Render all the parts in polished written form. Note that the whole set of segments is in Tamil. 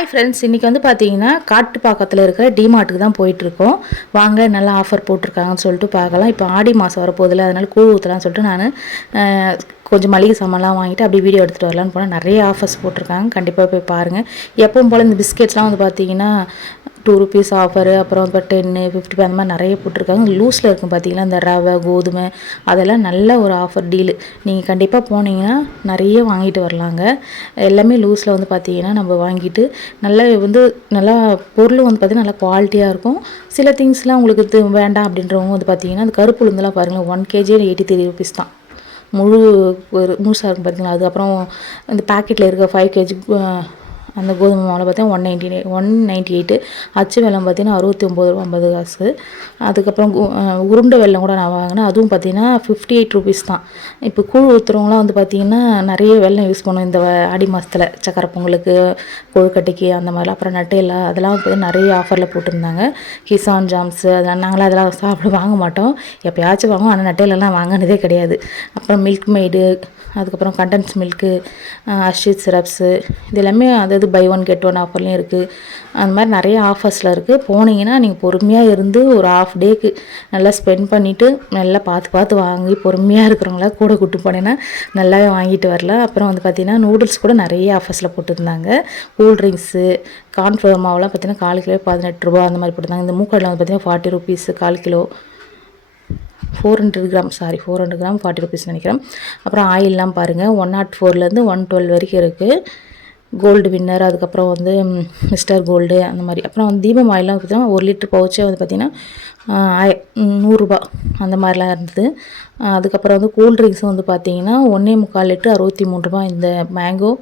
ஹாய் ஃப்ரெண்ட்ஸ், இன்றைக்கி வந்து பார்த்தீங்கன்னா காட்டுப்பாக்கத்தில் இருக்கிற டிமார்ட்டுக்கு தான் போயிட்டுருக்கோம். வாங்க, நல்லா ஆஃபர் போட்டிருக்காங்கன்னு சொல்லிட்டு பார்க்கலாம். இப்போ ஆடி மாதம் வரப்போதில்லை, அதனால் கூழ் ஊற்றலான்னு சொல்லிட்டு நான் கொஞ்சம் மளிகை சாமான்லாம் வாங்கிட்டு அப்படியே வீடியோ எடுத்துகிட்டு வரலான்னு போனால் நிறைய ஆஃபர்ஸ் போட்டிருக்காங்க. கண்டிப்பாக போய் பாருங்கள். எப்பவும் போல் இந்த பிஸ்கெட்ஸ்லாம் வந்து பார்த்தீங்கன்னா ₹2 ஆஃபரு, அப்புறம் இப்போ 10, 50 அந்த மாதிரி நிறைய போட்டிருக்காங்க. லூஸில் இருக்கும் பார்த்தீங்கன்னா இந்த ரவை, கோதுமை, அதெல்லாம் நல்ல ஒரு ஆஃபர் டீலு. நீங்கள் கண்டிப்பாக போனீங்கன்னா நிறைய வாங்கிட்டு வரலாங்க. எல்லாமே லூஸில் வந்து பார்த்தீங்கன்னா நம்ம வாங்கிட்டு நல்லா பொருள் வந்து பார்த்திங்கன்னா நல்லா குவாலிட்டியாக இருக்கும். சில திங்ஸ்லாம் உங்களுக்கு வேண்டாம் அப்படின்றவங்க வந்து பார்த்தீங்கன்னா அந்த கருப்பு உளுந்தெல்லாம் பாருங்கள், 1 kg ₹83 தான். முழுசாக இருக்கும் பார்த்தீங்களா. அது அப்புறம் இந்த பேக்கெட்டில் இருக்க 5 kg அந்த கோதுமை மாவில் பார்த்தீங்கன்னா 198. அச்சு வெல்லம் பார்த்தீங்கன்னா ₹69.50. அதுக்கப்புறம் உருண்டை வெல்லம் கூட நான் வாங்கினேன். அதுவும் பார்த்தீங்கன்னா ₹58 தான். இப்போ கூழ் ஊற்றுறவங்களாம் வந்து பார்த்திங்கன்னா நிறைய வெல்லம் யூஸ் பண்ணுவோம் இந்த ஆடி மாதத்தில். சக்கரை பொங்கலுக்கு, கொழுக்கட்டைக்கு அந்த மாதிரிலாம். அப்புறம் நட்டேலா அதெல்லாம் வந்து நிறைய ஆஃபரில் போட்டிருந்தாங்க. கிசான் ஜாம்ஸு அதெல்லாம் அதெல்லாம் வாங்க மாட்டோம், எப்போயாச்சும் வாங்குவோம். ஆனால் நட்டேலெல்லாம் வாங்கினதே கிடையாது. அப்புறம் மில்க் மெய்டு, அதுக்கப்புறம் கண்டன்ஸ் மில்க்கு, அஷ்ரித் சிரப்ஸு, இது எல்லாமே அதாவது பை 1 get 1 ஆஃபர்லேயும் இருக்குது. அந்த மாதிரி நிறைய ஆஃபர்ஸில் இருக்குது. போனீங்கன்னா நீங்கள் பொறுமையாக இருந்து ஒரு ½ டேக்கு நல்லா ஸ்பெண்ட் பண்ணிவிட்டு நல்லா பார்த்து வாங்கி பொறுமையாக இருக்கிறவங்கள கூட கூப்பிட்டு போனேன்னா நல்லாவே வாங்கிட்டு வரலாம். அப்புறம் வந்து பார்த்திங்கன்னா நூடுல்ஸ் கூட நிறைய ஆஃபர்ஸில் போட்டுருந்தாங்க. கூல்ட்ரிங்க்ஸு, கார்ன்ஃப்ளவர் மாவுலாம் பார்த்திங்கன்னா 1/4 கிலோ ₹18 அந்த மாதிரி போட்டிருந்தாங்க. இந்த மூக்கடலை வந்து பார்த்திங்கன்னா ₹40 1/4 கிலோ, 400 கிராம் ₹40 நினைக்கிறேன். அப்புறம் ஆயிலெலாம் பாருங்கள், 104லேருந்து 112 வரைக்கும் இருக்குது. கோல்டு வின்னர், அதுக்கப்புறம் வந்து மிஸ்டர் கோல்டு அந்த மாதிரி. அப்புறம் வந்து தீபம் ஆயிலெலாம் பார்த்தீங்கன்னா 1 லிட்டர் பவுச்சே வந்து பார்த்திங்கன்னா ₹100 அந்த மாதிரிலாம் இருந்தது. அதுக்கப்புறம் வந்து கூல்ட்ரிங்க்ஸும் வந்து பார்த்திங்கன்னா 1.25 லிட்டர் ₹63. இந்த மேங்கோ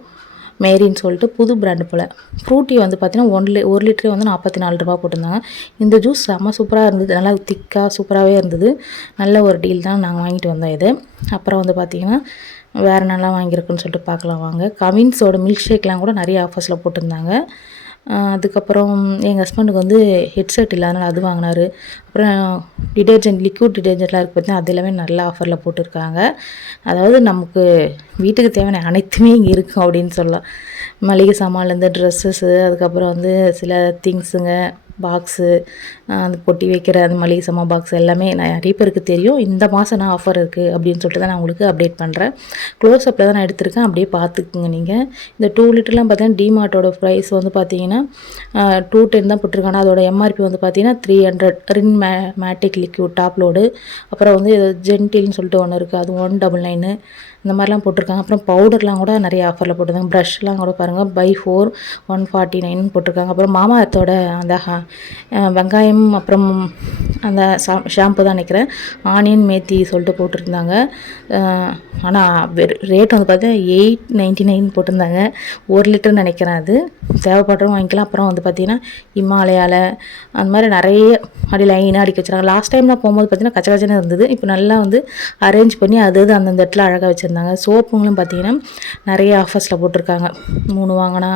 மேரின்னு சொல்லிட்டு புது பிராண்டு போல். ஃப்ரூட்டி வந்து பார்த்திங்கன்னா 1 லிட்டரே வந்து ₹44 போட்டிருந்தாங்க. இந்த ஜூஸ் செம்ம சூப்பராக இருந்தது, நல்லா திக்காக சூப்பராகவே இருந்தது. நல்ல ஒரு டீல் தான் நாங்கள் வாங்கிட்டு வந்தோம் இது. அப்புறம் வந்து பார்த்திங்கன்னா வேறு நல்லா வாங்கியிருக்குன்னு சொல்லிட்டு பார்க்கலாம் வாங்க. கவின்ஸோட மில்க் ஷேக்லாம் கூட நிறைய ஆஃபர்ஸில் போட்டிருந்தாங்க. அதுக்கப்புறம் எங்கள் ஹஸ்பண்டுக்கு வந்து ஹெட்செட் இல்லை, அதனால் அது வாங்கினார். அப்புறம் லிக்விட் டிடர்ஜென்ட்லாம் இருக்குது பார்த்தீங்கன்னா, அது எல்லாமே நல்ல ஆஃபரில் போட்டிருக்காங்க. அதாவது நமக்கு வீட்டுக்கு தேவையான அனைத்துமே இங்கே இருக்கும் அப்படின்னு சொல்லலாம். மளிகை சாமான்லேருந்து ட்ரெஸ்ஸஸ்ஸு, அதுக்கப்புறம் வந்து சில திங்ஸுங்க, பாக்ஸு, அந்த பொட்டி வைக்கிற அந்த மளிகை சாமான் பாக்ஸ் எல்லாமே நிறைய பேருக்கு தெரியும். இந்த மாதம் நான் ஆஃபர் இருக்குது அப்படின்னு சொல்லிட்டு தான் நான் உங்களுக்கு அப்டேட் பண்ணுறேன். க்ளோஸ்அப்பில் தான் நான் எடுத்திருக்கேன், அப்படியே பார்த்துக்குங்க நீங்கள். இந்த 2 லிட்டர்லாம் பார்த்தீங்கன்னா டிமார்ட்டோட ப்ரைஸ் வந்து பார்த்தீங்கன்னா 210 தான் போட்டிருக்காங்க. அதோட எம்ஆர்பி வந்து பார்த்தீங்கன்னா 300. ரின் மேட்டிக் லிக்யூட் டாப் லோடு, அப்புறம் வந்து ஜென்டில்னு சொல்லிட்டு ஒன்று இருக்குது, அது 199 இந்த மாதிரிலாம் போட்டிருக்காங்க. அப்புறம் பவுடர்லாம் கூட நிறைய ஆஃபரில் போட்டிருக்காங்க. ப்ரஷ்லாம் கூட பாருங்கள், பை 4 149 போட்டிருக்காங்க. அப்புறம் மாமா எர்த்தோட அந்த வெங்காயம், அப்புறம் அந்த ஷாம்பு தான் நினைக்கிறேன், ஆனியன் மேத்தி சொல்லிட்டு போட்டிருந்தாங்க. ஆனால் ரேட் வந்து பார்த்தீங்கன்னா 899 போட்டிருந்தாங்க. 1 லிட்டர் நினைக்கிறேன். அது தேவைப்படுறவங்க வாங்கிக்கலாம். அப்புறம் வந்து பார்த்திங்கன்னா இமாலயாவில் அந்த மாதிரி நிறைய அப்படி லைனாக அடிக்க வச்சுருக்காங்க. லாஸ்ட் டைம் நான் போகும்போது பார்த்திங்கன்னா கச்சகச்சன்னு இருந்தது. இப்போ நல்லா வந்து அரேஞ்ச் பண்ணி அது அந்தந்த இடத்துல அழகாக வச்சுருந்தாங்க. சோப்புங்களும் பார்த்திங்கன்னா நிறைய ஆஃபர்ஸில் போட்டிருக்காங்க. 3 வாங்கினா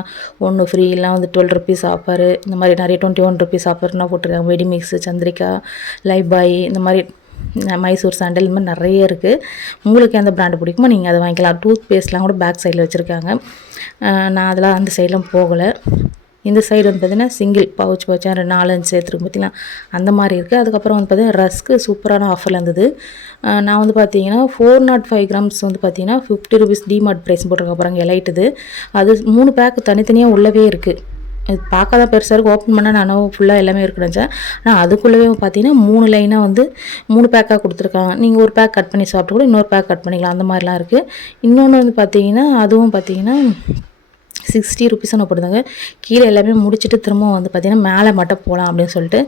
1 ஃப்ரீ, எல்லாம் வந்து ₹12 ஆஃபரு, இந்த மாதிரி நிறைய ₹21 ஆஃபர்னால் போட்டிருக்காங்க. வெடிமிக்ஸு, சந்திரிகா, லைபாய், இந்த மாதிரி மைசூர் சாண்டல், இந்த மாதிரி நிறைய இருக்குது. உங்களுக்கு எந்த பிராண்டு பிடிக்குமோ நீங்கள் அதை வாங்கிக்கலாம். டூத் பேஸ்ட்லாம் கூட பேக் சைடில் வச்சுருக்காங்க. நான் அதெல்லாம் அந்த சைடெலாம் போகலை. இந்த சைடு வந்து பார்த்திங்கன்னா சிங்கிள் பவுச் 4-5 சேர்த்துருக்கு பார்த்திங்கன்னா அந்த மாதிரி இருக்குது. அதுக்கப்புறம் வந்து பார்த்திங்கன்னா ரஸ்க்கு சூப்பரான ஆஃபரில் இருந்தது. நான் வந்து பார்த்திங்கன்னா 405 கிராம்ஸ் வந்து பார்த்திங்கன்னா ₹50 டிமார்ட் ப்ரைஸ் போட்டிருக்க அப்புறம் எலைட்டுது. அது 3 பேக்கு தனித்தனியாக உள்ளவே இருக்குது. இது பார்க்க தான் பெருசாக இருக்குது, ஓப்பன் பண்ணால் நானும் ஃபுல்லாக எல்லாமே இருக்குன்னு. ஆனால் அதுக்குள்ளவே பார்த்தீங்கன்னா 3 லைனாக வந்து 3 பேக்காக கொடுத்துருக்காங்க. நீங்கள் ஒரு பேக் கட் பண்ணி சாப்பிட்டு கூட இன்னொரு பேக் கட் பண்ணிக்கலாம், அந்த மாதிரிலாம் இருக்குது. இன்னொன்று வந்து பார்த்தீங்கன்னா அதுவும் பார்த்தீங்கன்னா ₹60 போட்டிருந்தாங்க. கீழே எல்லாமே முடிச்சுட்டு திரும்ப வந்து பார்த்திங்கன்னா மேலே மட்டும் போகலாம் அப்படின்னு சொல்லிட்டு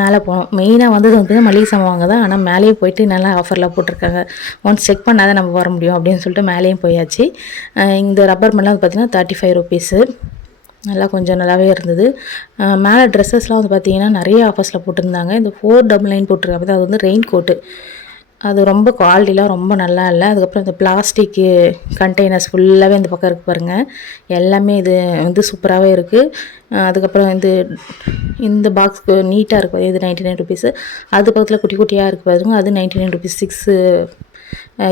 மேலே போனோம். மெயினாக வந்து பார்த்திங்கன்னா மளிகை சாமான் வாங்க தான். ஆனால் மேலேயே போயிட்டு நல்லா ஆஃபரில் போட்டிருக்காங்க. ஒன்ஸ் செக் பண்ணால் தான் நம்ம வர முடியும் அப்படின்னு சொல்லிட்டு மேலேயும் போயாச்சு. இந்த ரப்பர் மேலாம் வந்து பார்த்திங்கன்னா ₹35. நல்லா கொஞ்சம் நல்லாவே இருந்தது. மேலே ட்ரெஸ்ஸஸ்லாம் வந்து பார்த்திங்கன்னா நிறைய ஆஃபர்ஸில் போட்டிருந்தாங்க. இந்த 499 போட்டிருக்காங்க. அது வந்து ரெயின் கோட்டு, அது ரொம்ப குவாலிட்டிலாம் ரொம்ப நல்லா இல்லை. அதுக்கப்புறம் இந்த பிளாஸ்டிக்கு கண்டெய்னர்ஸ் ஃபுல்லாகவே இந்த பக்கம் இருக்குது பாருங்கள், எல்லாமே இது வந்து சூப்பராகவே இருக்குது. அதுக்கப்புறம் இந்த பாக்ஸ்க்கு நீட்டாக இருக்குது, இது ₹99. அது பக்கத்தில் குட்டி குட்டியாக இருக்குது பாருங்க, அது ₹99. 6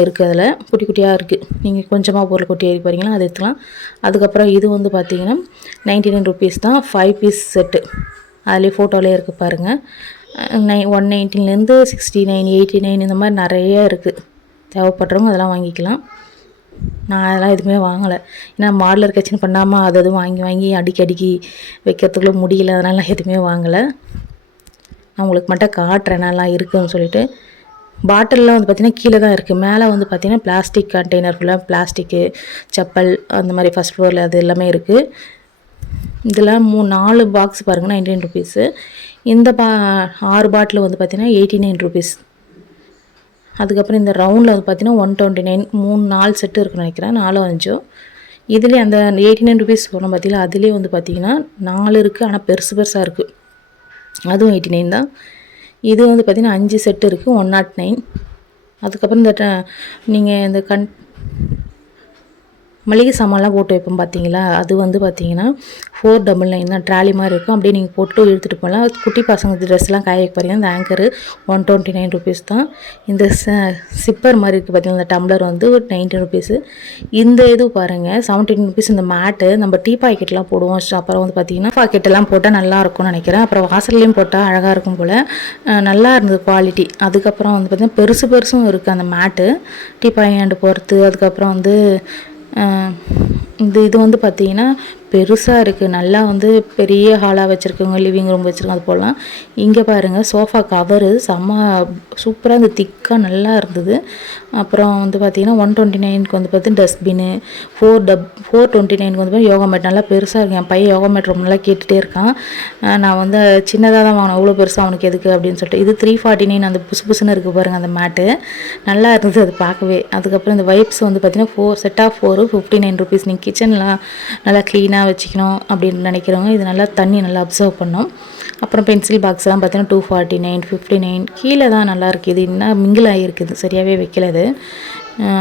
இருக்குது. அதில் குட்டி குட்டியாக இருக்குது. நீங்கள் கொஞ்சமாக பொருள் கொட்டி ஏறி போகிறீங்களா அது எடுத்துக்கலாம். அதுக்கப்புறம் இது வந்து பார்த்திங்கன்னா 99 rupees தான். 5 பீஸ் செட்டு. அதுலேயே ஃபோட்டோலேயே இருக்குது பாருங்கள். 119லேருந்து 69, 89 இந்த மாதிரி நிறைய இருக்குது. தேவைப்படுறவங்க அதெல்லாம் வாங்கிக்கலாம். நான் அதெல்லாம் எதுவுமே வாங்கலை. ஏன்னா மாடலர் கிச்சன் பண்ணாமல் அது வாங்கி அடிக்கி வைக்கிறதுக்குள்ளே முடியல. அதனால் நான் எதுவுமே வாங்கலை. நான் உங்களுக்கு மட்டும் காட்டுறேன் நல்லா இருக்குதுன்னு சொல்லிட்டு. பாட்டிலெலாம் வந்து பார்த்திங்கன்னா கீழே தான் இருக்குது. மேலே வந்து பார்த்திங்கன்னா பிளாஸ்டிக் கண்டெய்னர் ஃபுல்லாக பிளாஸ்டிக்கு, செப்பல் அந்த மாதிரி ஃபஸ்ட் ஃப்ளோரில் அது எல்லாமே இருக்குது. இதில் 4 பாக்ஸ் பாருங்கள் 99 rupees. இந்த 6 பாட்டில் வந்து பார்த்திங்கன்னா 89 rupees. அதுக்கப்புறம் இந்த ரவுண்டில் வந்து பார்த்திங்கன்னா 129. 4 செட்டு இருக்குன்னு நினைக்கிறேன், 4 5. இதுலேயே அந்த 89 rupees சொன்னோம் பார்த்தீங்களா, அதுலேயே வந்து பார்த்திங்கன்னா 4 இருக்குது. ஆனால் பெருசாக இருக்குது. அதுவும் 89 தான். இது வந்து பார்த்திங்கன்னா 5 செட்டு இருக்குது, 109. அதுக்கப்புறம் இந்த நீங்கள் இந்த மளிகை சாமான்லாம் போட்டு வைப்போம் பார்த்தீங்களா, அது வந்து பார்த்திங்கன்னா 499 தான். ட்ராலி மாதிரி இருக்கும். அப்படியே நீங்கள் போட்டு இழுத்துட்டு போகலாம். குட்டி பசங்க ட்ரெஸ்லாம் காய வைக்க போகிறீங்க. இந்த ஆங்கரு 129 rupees தான். இந்த சிப்பர் மாதிரி இருக்குது பார்த்திங்களா, இந்த டம்ளர் வந்து 19 rupees. இந்த இது பாருங்கள் 17 rupees. இந்த மேட்டு நம்ம டீ பாக்கெட்லாம் போடுவோம். அப்புறம் வந்து பார்த்திங்கன்னா பாக்கெட்டெல்லாம் போட்டால் நல்லா இருக்கும்னு நினைக்கிறேன். அப்புறம் வாசல்லையும் போட்டால் அழகாக இருக்கும் போல். நல்லா இருந்தது குவாலிட்டி. அதுக்கப்புறம் வந்து பார்த்திங்கன்னா பெருசும் இருக்குது அந்த மேட்டு டீ பாக்கெட் போகிறது. அதுக்கப்புறம் வந்து இது வந்து பார்த்திங்கன்னா பெருசாக இருக்குது. நல்லா வந்து பெரிய ஹாலாக வச்சுருக்கவங்க, லிவிங் ரூம் வச்சுருக்கோம். அது போடலாம். இங்கே பாருங்கள் சோஃபா கவரு செம்ம சூப்பராக இந்த திக்காக நல்லா இருந்தது. அப்புறம் வந்து பார்த்திங்கன்னா 129க்கு வந்து பார்த்திங்கன்னா டஸ்ட்பின்னு, 429க்கு வந்து யோகா மேட் நல்லா பெருசாக இருக்குது. என் பையன் யோகா மேட் ரொம்ப நல்லா கேட்டுகிட்டே இருக்கான். நான் வந்து சின்னதாக தான் வாங்கினேன், அவ்வளோ பெருசாக அவனுக்கு எதுக்கு அப்படின்னு சொல்லிட்டு. இது 349. அந்த புசுன்னு இருக்குது பாருங்கள் அந்த மேட்டு, நல்லா இருந்தது அது பார்க்கவே. அதுக்கப்புறம் இந்த வைப்ஸ் வந்து பார்த்திங்கன்னா 4 செட் ஆஃப் 4 59 rupees. நீங்கள் கிச்சன்லாம் நல்லா க்ளீனாக வச்சுக்கணும் அப்படின்னு நினைக்கிறவங்க இது நல்லா தண்ணி நல்லா அப்சர்வ் பண்ணும். அப்புறம் பென்சில் பாக்ஸ்லாம் பார்த்தீங்கன்னா 249, 59. கீழே தான் நல்லா இருக்குது. இது இன்னும் மிங்கிள் ஆகிருக்குது, சரியாகவே வைக்கலது.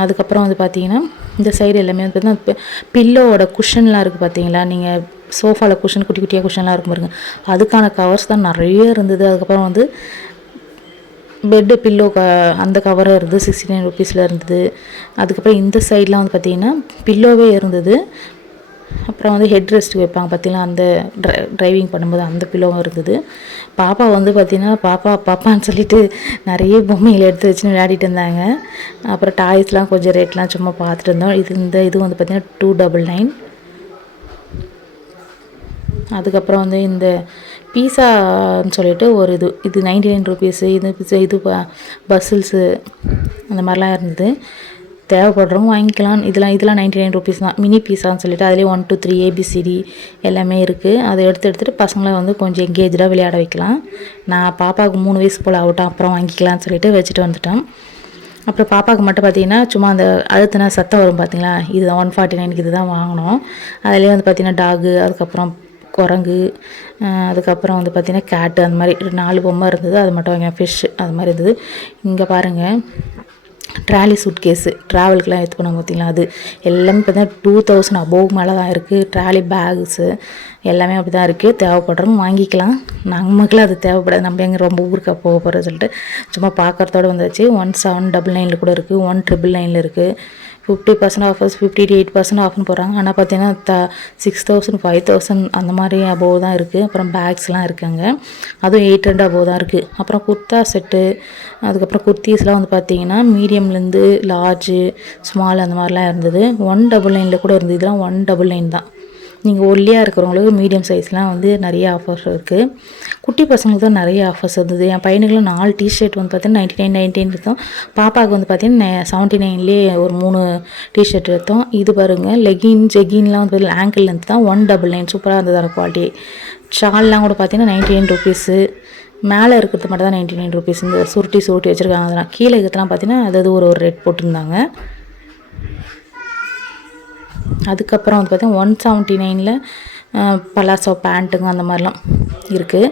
அதுக்கப்புறம் வந்து பார்த்திங்கன்னா இந்த சைடு எல்லாமே வந்து பார்த்திங்கன்னா பில்லோவோட குஷன்லாம் இருக்குது பார்த்தீங்களா, நீங்கள் சோஃபாவில் குஷன் குட்டி குட்டியாக குஷன்லாம் இருக்கும் பாருங்க, அதுக்கான கவர்ஸ் தான் நிறைய இருந்தது. அதுக்கப்புறம் வந்து பெட்டு பில்லோ அந்த கவரும் இருந்தது, 69 rupeesல இருந்தது. அதுக்கப்புறம் இந்த சைட்லாம் வந்து பார்த்திங்கன்னா பில்லோவே இருந்தது. அப்புறம் வந்து ஹெட் ரெஸ்ட் வைப்பாங்க பார்த்திங்களா, அந்த ட்ரைவிங் பண்ணும்போது அந்த பில்லோவும் இருந்தது. பாப்பா வந்து பார்த்திங்கன்னா பாப்பான்னு சொல்லிட்டு நிறைய பொம்மைகளை எடுத்து வச்சுன்னு விளையாடிட்டு இருந்தாங்க. அப்புறம் டாய்ஸ்லாம் கொஞ்சம் ரேட்லாம் சும்மா பார்த்துட்டு இருந்தோம். இது வந்து பார்த்திங்கன்னா 299. அதுக்கப்புறம் வந்து இந்த பீஸான்னு சொல்லிட்டு ஒரு இது 99 rupees. இது பஸ்ஸில்ஸு அந்த மாதிரிலாம் இருந்தது. தேவைப்படுறவங்க வாங்கிக்கலாம். இதெல்லாம் 99 rupees தான். மினி பீஸான்னு சொல்லிட்டு அதுலேயே 1 2 3 ABCD எல்லாமே இருக்குது. அதை எடுத்துகிட்டு பசங்களை வந்து கொஞ்சம் எங்கேஜாக விளையாட வைக்கலாம். நான் பாப்பாவுக்கு 3 வயசு போல் ஆகட்டும், அப்புறம் வாங்கிக்கலாம்னு சொல்லிட்டு வச்சுட்டு வந்துட்டேன். அப்புறம் பாப்பாவுக்கு மட்டும் பார்த்திங்கன்னா சும்மா அந்த அழுத்தினா சத்தம் வரும் பார்த்திங்களா, இது 149க்கு இது தான் வாங்கினோம். அதிலே வந்து பார்த்திங்கன்னா டாகு, அதுக்கப்புறம் குரங்கு, அதுக்கப்புறம் வந்து பார்த்திங்கன்னா கேட்டு, அந்த மாதிரி 4 பொம்மை இருந்தது. அது மட்டும் வாங்க. ஃபிஷ் அது மாதிரி இருந்தது. இங்கே பாருங்கள் ட்ராலி சூட் கேஸு ட்ராவலுக்குலாம் எடுத்து போனாங்க பார்த்திங்களா, அது எல்லாமே பார்த்திங்கன்னா 2000 அபோவ் மேலே தான் இருக்குது. ட்ராலி பேக்ஸு எல்லாமே அப்படி தான் இருக்குது. தேவைப்படுறோம் வாங்கிக்கலாம். நமக்குலாம் அது தேவைப்படாது, நம்ம எங்கே ரொம்ப ஊருக்கா போக போகிறோம் சொல்லிட்டு சும்மா பார்க்குறதோடு வந்தாச்சு. 1799 கூட இருக்குது, 1999 இருக்குது. 50% ஆஃபர்ஸ், 58% ஆஃப்னு போடுறாங்க. ஆனால் பார்த்தீங்கன்னா 6000 5000 அந்த மாதிரி அபோவ் தான் இருக்குது. அப்புறம் பேக்ஸ்லாம் இருக்குங்க, அதுவும் 800 அபோவ் தான் இருக்குது. அப்புறம் குர்த்தா செட்டு, அதுக்கப்புறம் குர்த்தீஸ்லாம் வந்து பார்த்தீங்கன்னா மீடியம்லேருந்து லார்ஜு, ஸ்மால் அந்த மாதிரிலாம் இருந்தது. 199 கூட இருந்தது. இதெல்லாம் 199 தான். நீங்கள் ஒல்லியாக இருக்கிறவங்களுக்கு மீடியம் சைஸ்லாம் வந்து நிறைய ஆஃபர்ஸ் இருக்குது. குட்டி பசங்களுக்கு தான் நிறைய ஆஃபர்ஸ் இருந்தது. என் பையனுக்குலாம் 4 டிஷர்ட் வந்து பார்த்தீங்கன்னா 99 எடுத்தோம். பாப்பாவுக்கு வந்து பார்த்தீங்கன்னா 79லேயே ஒரு 3 டிஷர்ட் எடுத்தோம். இது பாருங்கள் ஜெகின்லாம் வந்து பார்த்தீங்கன்னா ஆங்கிள் லென்த் தான் 199. சூப்பராக இருந்தது அந்த குவாலிட்டி. ஷால்லாம் கூட பார்த்தீங்கன்னா 99 rupees. மேலே இருக்கிறது மட்டும் தான் 99 rupees. இந்த சுருட்டி வச்சுருக்காங்க. அதெல்லாம் கீழே இருக்கிறதுலாம் பார்த்தீங்கன்னா அது ஒரு ரேட் போட்டிருந்தாங்க. அதுக்கப்புறம் வந்து பார்த்திங்கன்னா 179ல் பலாசோ பேண்ட்டுங்க அந்த மாதிரிலாம் இருக்குது.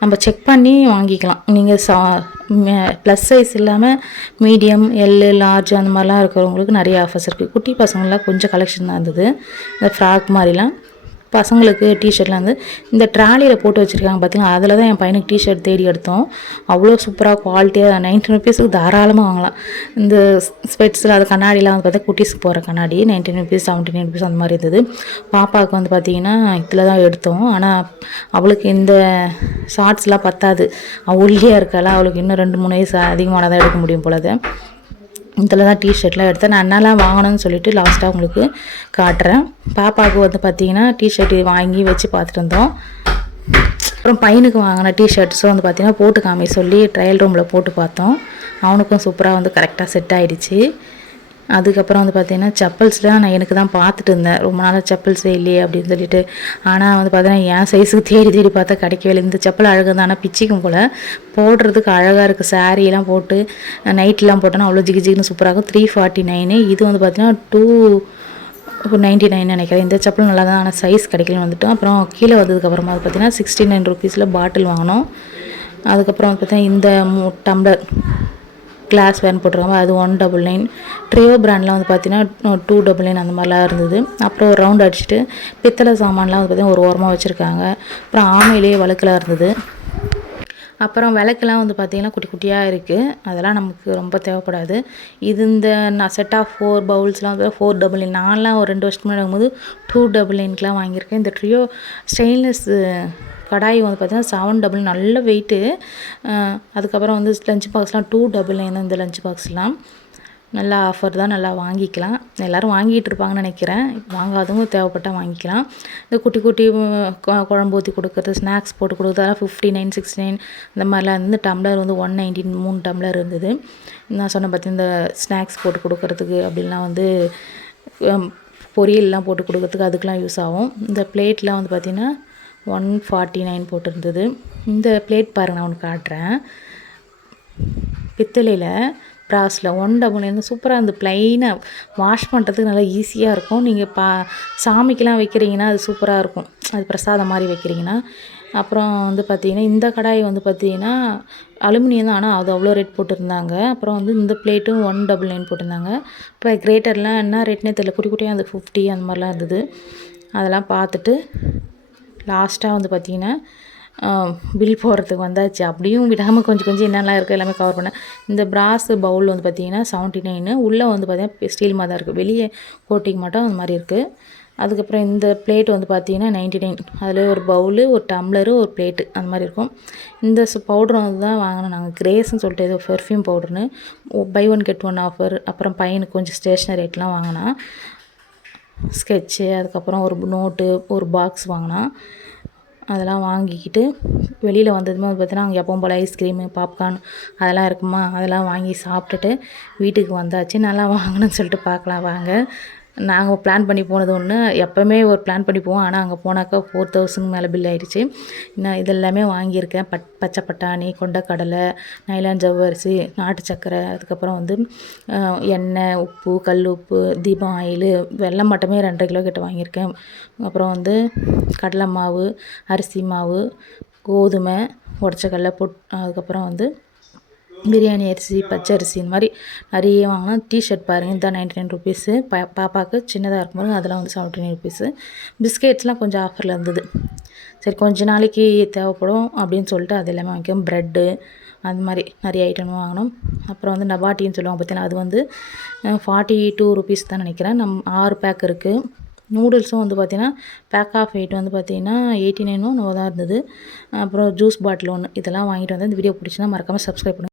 நம்ம செக் பண்ணி வாங்கிக்கலாம். நீங்கள் ப்ளஸ் சைஸ் இல்லாமல் மீடியம், எல்லு, லார்ஜ் அந்த மாதிரிலாம் இருக்கிறவங்களுக்கு நிறைய ஆஃபர்ஸ் இருக்குது. குட்டி பசங்களாம் கொஞ்சம் கலெக்ஷன் தான் இருந்தது. இந்த ஃப்ராக் மாதிரிலாம் பசங்களுக்கு டிஷர்ட்லாம் வந்து இந்த ட்ராலியில் போட்டு வச்சுருக்காங்க பார்த்தீங்களா, அதில் தான் என் பையனுக்கு டிஷர்ட் தேடி எடுத்தோம். அவ்வளோ சூப்பராக குவாலிட்டியாக 19 ருபீஸுக்கு தாராளமாக வாங்கலாம். இந்த ஸ்பெட்ஸில் அது கண்ணாடிலாம் வந்து பார்த்தா குட்டீஸ்க்கு போகிற கண்ணாடி 19 ருபீஸ் 17 ருபீஸ் அந்த மாதிரி இருந்தது. பாப்பாவுக்கு வந்து பார்த்திங்கன்னா இதில் தான் எடுத்தோம். ஆனால் அவளுக்கு இந்த ஷார்ட்ஸ்லாம் பத்தாது. அவள் ஒல்லியாக இருக்காளா, அவளுக்கு இன்னும் 2-3 வயசு அதிகமானதான் எடுக்க முடியும் போலது. இதில் தான் டிஷர்ட்லாம் எடுத்தேன். நான் என்னெல்லாம் வாங்கணும்னு சொல்லிட்டு லாஸ்ட்டாக உங்களுக்கு காட்டுறேன். பாப்பாவுக்கு வந்து பார்த்திங்கன்னா டிஷர்ட் வாங்கி வச்சு பார்த்துட்டு இருந்தோம். அப்புறம் பையனுக்கு வாங்கின டிஷர்ட்ஸும் வந்து பார்த்திங்கன்னா போட்டு காமி சொல்லி ட்ரையல் ரூமில் போட்டு பார்த்தோம். அவனுக்கும் சூப்பராக வந்து கரெக்டாக செட் ஆகிடுச்சு. அதுக்கப்புறம் வந்து பார்த்திங்கன்னா செப்பல்ஸ்லாம் நான் எனக்கு தான் பார்த்துட்டு இருந்தேன். ரொம்ப நாளாக செப்பல்ஸே இல்லையே அப்படின்னு சொல்லிட்டு. ஆனால் வந்து பார்த்தீங்கன்னா என் சைஸுக்கு தேடி தேடி பார்த்தா கிடைக்கவே இல்லை. இந்த செப்பல் அழகாக தான், ஆனால் பிச்சிக்கும் போல் போடுறதுக்கு அழகாக இருக்குது. சாரீலாம் போட்டு நைட்லாம் போட்டோன்னா அவ்வளோ ஜிகு ஜிகுன்னு சூப்பராக இருக்கும். 349. இது வந்து பார்த்திங்கன்னா 299 நினைக்கிறேன். இந்த செப்பல் நல்லா தான், ஆனால் சைஸ் கிடைக்கலன்னு வந்துட்டோம். அப்புறம் கீழே வந்ததுக்கப்புறமா வந்து பார்த்திங்கன்னா 69 ருபீஸில் பாட்டில் வாங்கினோம். அதுக்கப்புறம் வந்து பார்த்திங்கன்னா இந்த டம்ளர் கிளாஸ் வேன் போட்டிருக்காங்க, அது 199. ட்ரியோ பிராண்ட்லாம் வந்து பார்த்தீங்கன்னா 299 அந்த மாதிரிலாம் இருந்தது. அப்புறம் ஒரு ரவுண்ட் அடிச்சுட்டு பித்தளை சாமான்லாம் வந்து பார்த்திங்கன்னா ஒரு ஓரமாக வச்சுருக்காங்க. அப்புறம் ஆமையிலே வழுக்கெலாம் இருந்தது. அப்புறம் விளக்குலாம் வந்து பார்த்திங்கன்னா குட்டி குட்டியாக இருக்குது. அதெல்லாம் நமக்கு ரொம்ப தேவைப்படாது. இது இந்த நான் செட் ஆஃப் 4 பவுல்ஸ்லாம் வந்து 499. நான்லாம் ஒரு 2 வருஷத்துக்கு முன்னாடி வாங்கும்போது 299க்குலாம் வாங்கியிருக்கேன். இந்த ட்ரியோ ஸ்டெயின்லெஸ் கடாய் வந்து பார்த்திங்கன்னா 799, நல்ல வெயிட்டு. அதுக்கப்புறம் வந்து லஞ்ச் பாக்ஸ்லாம் 299 இந்த லஞ்ச் பாக்ஸ்லாம் நல்லா ஆஃபர் தான், நல்லா வாங்கிக்கலாம். எல்லோரும் வாங்கிட்டு இருப்பாங்கன்னு நினைக்கிறேன். வாங்காதவங்க தேவைப்பட்டால் வாங்கிக்கலாம். இந்த குட்டி குட்டி குழம்பு ஊற்றி கொடுக்குறது, ஸ்நாக்ஸ் போட்டு கொடுக்குறது 59, 69 இந்த மாதிரிலாம் இருந்து. டம்ளர் வந்து 190 3 டம்ளர் இருந்தது. நான் சொன்ன பார்த்திங்கன்னா இந்த ஸ்நாக்ஸ் போட்டு கொடுக்குறதுக்கு அப்படின்லாம் வந்து பொரியல்லாம் போட்டு கொடுக்குறதுக்கு அதுக்கெலாம் யூஸ் ஆகும். இந்த பிளேட்லாம் வந்து பார்த்திங்கன்னா 149 போட்டிருந்தது. இந்த பிளேட் பாருங்கள், நான் ஒன்று காட்டுறேன். பித்தளையில் ப்ராஸில் 199 சூப்பராக இருந்து. ப்ளைனாக வாஷ் பண்ணுறதுக்கு நல்லா ஈஸியாக இருக்கும். நீங்கள் சாமிக்கெலாம் வைக்கிறீங்கன்னா அது சூப்பராக இருக்கும். அது பிரசாதம் மாதிரி வைக்கிறீங்கன்னா. அப்புறம் வந்து பார்த்திங்கன்னா இந்த கடாய் வந்து பார்த்திங்கன்னா அலுமினியம் தான், ஆனால் அது அவ்வளோ ரேட் போட்டிருந்தாங்க. அப்புறம் வந்து இந்த பிளேட்டும் 199 போட்டிருந்தாங்க. இப்போ கிரேட்டர்லாம் என்ன ரேட்னே தெரியல, குட்டி குட்டியாக அந்த 50 அந்த மாதிரிலாம் இருந்தது. அதெல்லாம் பார்த்துட்டு லாஸ்ட்டாக வந்து பார்த்திங்கன்னா பில் போடுறதுக்கு வந்தாச்சு. அப்படியும் விடாமல் கொஞ்சம் கொஞ்சம் என்னெல்லாம் இருக்குது எல்லாமே கவர் பண்ணேன். இந்த பிராஸ் பவுல் வந்து பார்த்திங்கன்னா 79. உள்ளே வந்து பார்த்திங்கன்னா ஸ்டீல் மாதிரி தான் இருக்குது. வெளியே கோட்டிங் மட்டும் அந்த மாதிரி இருக்குது. அதுக்கப்புறம் இந்த பிளேட் வந்து பார்த்திங்கன்னா 99. அதில் ஒரு பவுலு, ஒரு டம்ளரு, ஒரு பிளேட்டு அந்த மாதிரி இருக்கும். இந்த பவுட்ரு வந்து தான் வாங்கினோம் நாங்கள். கிரேஸ்ன்னு சொல்லிட்டு ஏதோ பெர்ஃப்யூம் பவுடர்னு பை 1 கெட் 1 ஆஃபர். அப்புறம் பையனுக்கு கொஞ்சம் ஸ்டேஷ்னரி ஐட்டெலாம் வாங்கினா, ஸ்கெட்சு, அதுக்கப்புறம் ஒரு நோட்டு, ஒரு பாக்ஸ் வாங்கினா. அதெல்லாம் வாங்கிக்கிட்டு வெளியில் வந்ததுமே வந்து பார்த்தீங்கன்னா அங்கே எப்பவும் போல் ஐஸ்கிரீமு, பாப்கார்ன் அதெல்லாம் இருக்குமா, அதெல்லாம் வாங்கி சாப்பிட்டுட்டு வீட்டுக்கு வந்தாச்சு. நல்லா வாங்கணும்னு சொல்லிட்டு பார்க்கலாம் வாங்க. நாங்கள் பிளான் பண்ணி போனது ஒன்று, எப்போவுமே ஒரு பிளான் பண்ணி போவோம். ஆனால் அங்கே போனாக்கா 4000 மேலே பில் ஆகிடுச்சு. நான் இதெல்லாமே வாங்கியிருக்கேன். பச்சை பட்டாணி, கொண்டக்கடலை, நைலான் ஜவ்வரிசி, நாட்டு சர்க்கரை, அதுக்கப்புறம் வந்து எண்ணெய், உப்பு, கல் உப்பு, தீபம் ஆயிலு, வெல்லம் மட்டுமே 2.5 கிலோ கிட்ட வாங்கியிருக்கேன். அப்புறம் வந்து கடலை மாவு, அரிசி மாவு, கோதுமை, உடச்ச கடலை அதுக்கப்புறம் வந்து பிரியாணி அரிசி, பச்சை அரிசி, இந்த மாதிரி நிறைய வாங்கினோம். டிஷர்ட் பாருங்கள், இதுதான் 99 ருபீஸு. பாப்பாவுக்கு சின்னதாக இருக்கும்போது அதெல்லாம் வந்து 79 ருபீஸு. பிஸ்கெட்ஸ்லாம் கொஞ்சம் ஆஃபரில் இருந்தது. சரி கொஞ்ச நாளைக்கு தேவைப்படும் அப்படின்னு சொல்லிட்டு அது எல்லாமே வாங்கிக்கோம். ப்ரெட்டு அந்த மாதிரி நிறைய ஐட்டம் வாங்கினோம். அப்புறம் வந்து நபாட்டின்னு சொல்லுவாங்க பார்த்தீங்கன்னா, அது வந்து 42 ருபீஸ் தான் நினைக்கிறேன். 6 பேக் இருக்குது. நூடுல்ஸும் வந்து பார்த்திங்கன்னா பேக் ஆஃப் 8 வந்து பார்த்திங்கன்னா 89 தான் இருந்தது. அப்புறம் ஜூஸ் பாட்டில் 1 இதெல்லாம் வாங்கிட்டு வந்து இந்த வீடியோ பிடிச்சினா மறக்காமல் சப்ஸ்கிரைப் பண்ணுங்கள்.